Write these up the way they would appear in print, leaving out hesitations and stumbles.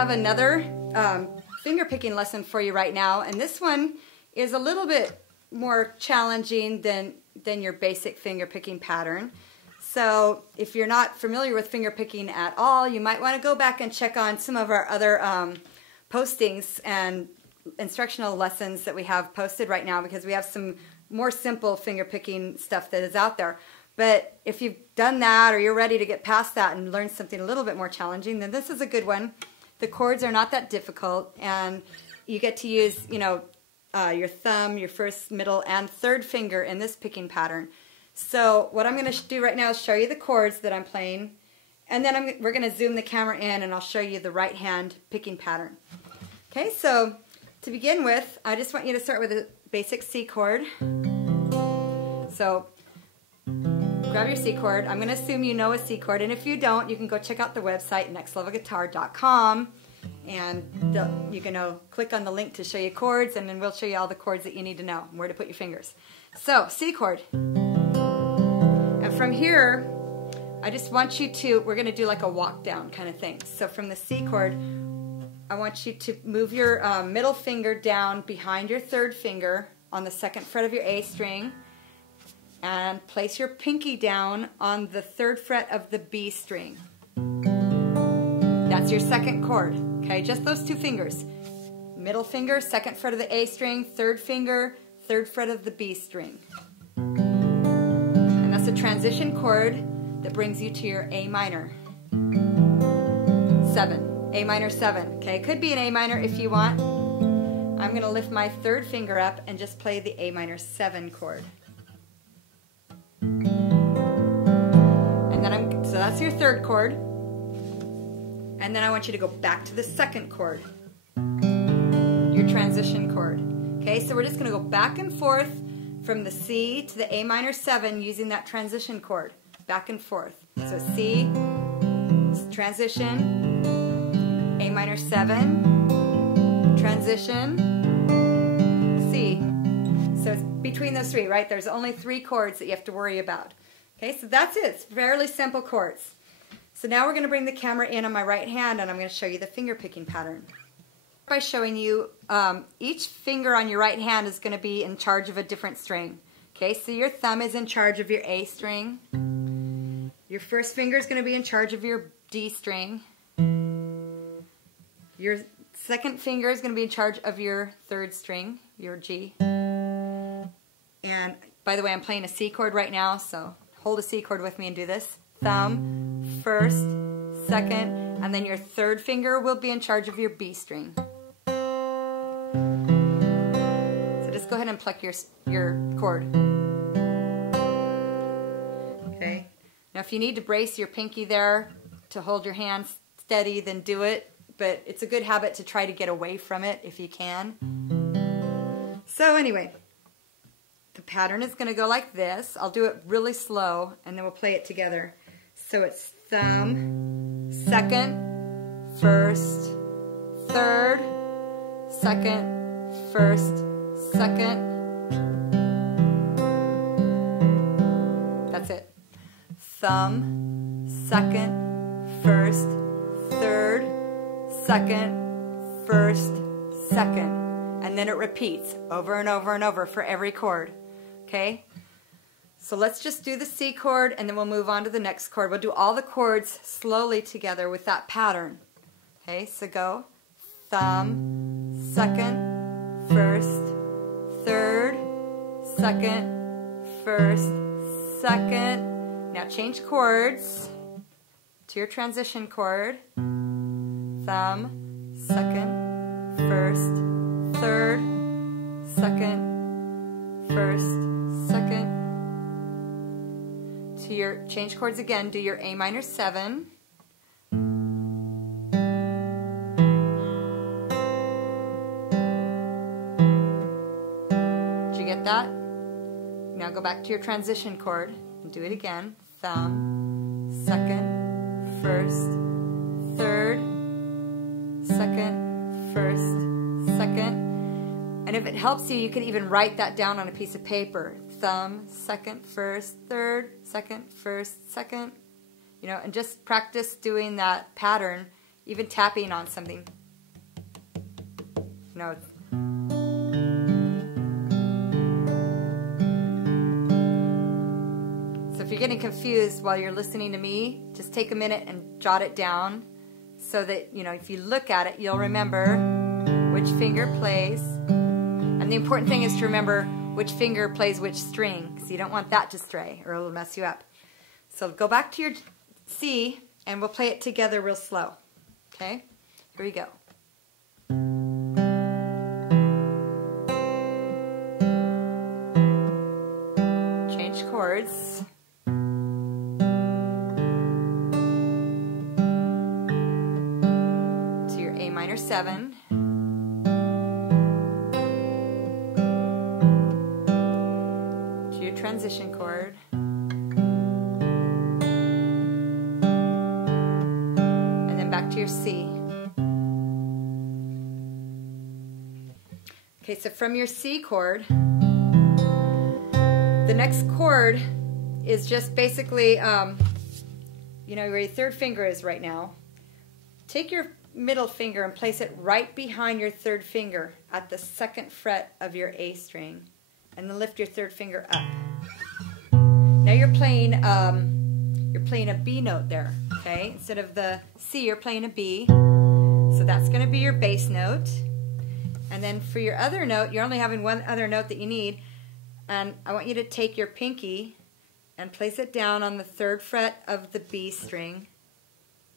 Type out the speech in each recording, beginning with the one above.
have another finger picking lesson for you right now, and this one is a little bit more challenging than your basic finger picking pattern. So if you're not familiar with finger picking at all, you might want to go back and check on some of our other postings and instructional lessons that we have posted right now, because we have some more simple finger picking stuff that is out there. But if you've done that, or you're ready to get past that and learn something a little bit more challenging, then this is a good one. The chords are not that difficult, and you get to use, you know, your thumb, your first, middle, and third finger in this picking pattern. So what I'm going to do right now is show you the chords that I'm playing, and then we're going to zoom the camera in and I'll show you the right hand picking pattern. Okay, so to begin with, I just want you to start with a basic C chord. So grab your C chord. I'm going to assume you know a C chord, and if you don't, you can go check out the website nextlevelguitar.com, and you can click on the link to show you chords, and then we'll show you all the chords that you need to know, where to put your fingers. So C chord. And from here, I just want you to, we're going to do like a walk down kind of thing. So from the C chord, I want you to move your middle finger down behind your third finger on the second fret of your A string, and place your pinky down on the third fret of the B string. That's your second chord, okay? Just those two fingers. Middle finger, second fret of the A string, third finger, third fret of the B string. And that's a transition chord that brings you to your A minor 7. A minor 7, okay? Could be an A minor if you want. I'm going to lift my third finger up and just play the A minor 7 chord. And then so that's your third chord. And then I want you to go back to the second chord, your transition chord. Okay, so we're just going to go back and forth from the C to the A minor 7 using that transition chord. Back and forth. So C, transition, A minor 7, transition, C. So it's between those three, right? There's only 3 chords that you have to worry about. Okay, so that's it. It's fairly simple chords. So now we're going to bring the camera in on my right hand, and I'm going to show you the finger picking pattern. By showing you each finger on your right hand is going to be in charge of a different string. Okay, so your thumb is in charge of your A string. Your first finger is going to be in charge of your D string. Your second finger is going to be in charge of your third string, your G. And by the way, I'm playing a C chord right now, so hold a C chord with me and do this. Thumb, first, second, and then your third finger will be in charge of your B string. So just go ahead and pluck your chord. Okay. Now if you need to brace your pinky there to hold your hand steady, then do it. But it's a good habit to try to get away from it if you can. So anyway, the pattern is going to go like this. I'll do it really slow, and then we'll play it together. So it's thumb, second, first, third, second, first, second. That's it. Thumb, second, first, third, second, first, second. And then it repeats over and over and over for every chord. Okay? So let's just do the C chord, and then we'll move on to the next chord. We'll do all the chords slowly together with that pattern. Okay, so go. Thumb, second, first, third, second, first, second. Now change chords to your transition chord. Thumb, second, first, third, second, first, second. To your change chords again, do your A minor 7. Did you get that? Now go back to your transition chord and do it again. Thumb, second, first, third, second, first, second. And if it helps you, you could even write that down on a piece of paper. Thumb, second, first, third, second, first, second. You know, and just practice doing that pattern. even tapping on something. No. So if you're getting confused while you're listening to me, just take a minute and jot it down so that, you know, if you look at it, you'll remember which finger plays. And the important thing is to remember which finger plays which string, because you don't want that to stray or it'll mess you up. So go back to your C and we'll play it together real slow. Okay? Here we go. Change chords. To your A minor 7. To your transition chord. And then back to your C. Okay, so from your C chord, the next chord is just basically, you know, where your third finger is right now. Take your middle finger and place it right behind your third finger at the 2nd fret of your A string, and then lift your third finger up. Now you're playing a B note there, okay? Instead of the C, you're playing a B. So that's going to be your bass note. And then for your other note, you're only having one other note that you need. And I want you to take your pinky and place it down on the 3rd fret of the B string,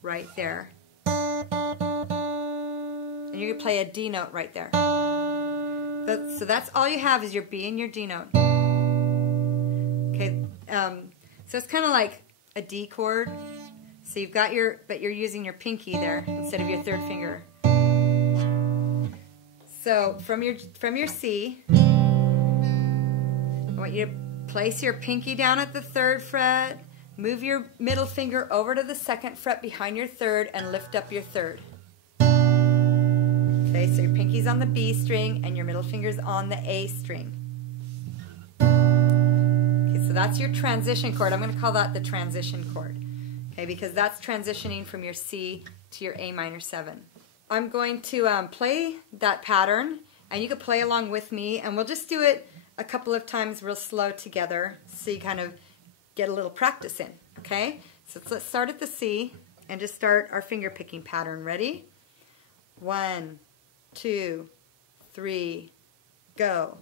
right there. And you're going to play a D note right there. So that's all you have is your B and your D note. Okay, so it's kind of like a D chord. So you've got but you're using your pinky there instead of your 3rd finger. So from your C, I want you to place your pinky down at the 3rd fret, move your middle finger over to the 2nd fret behind your 3rd, and lift up your 3rd. Okay, so your pinky's on the B string and your middle finger's on the A string. Okay, so that's your transition chord. I'm going to call that the transition chord. Okay, because that's transitioning from your C to your A minor 7. I'm going to play that pattern, and you can play along with me, and we'll just do it a couple of times real slow together so you kind of get a little practice in, okay? So let's start at the C and just start our finger picking pattern. Ready? 1, 2, 3, go.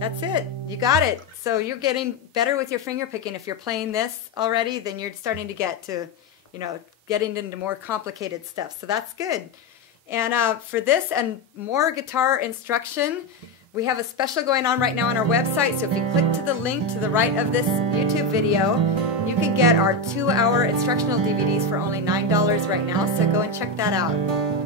That's it. You got it. So you're getting better with your finger picking. If you're playing this already, then you're starting to get to, you know, getting into more complicated stuff. So that's good. And for this and more guitar instruction, we have a special going on right now on our website. So if you click to the link to the right of this YouTube video, you can get our 2-hour instructional DVDs for only $9 right now. So go and check that out.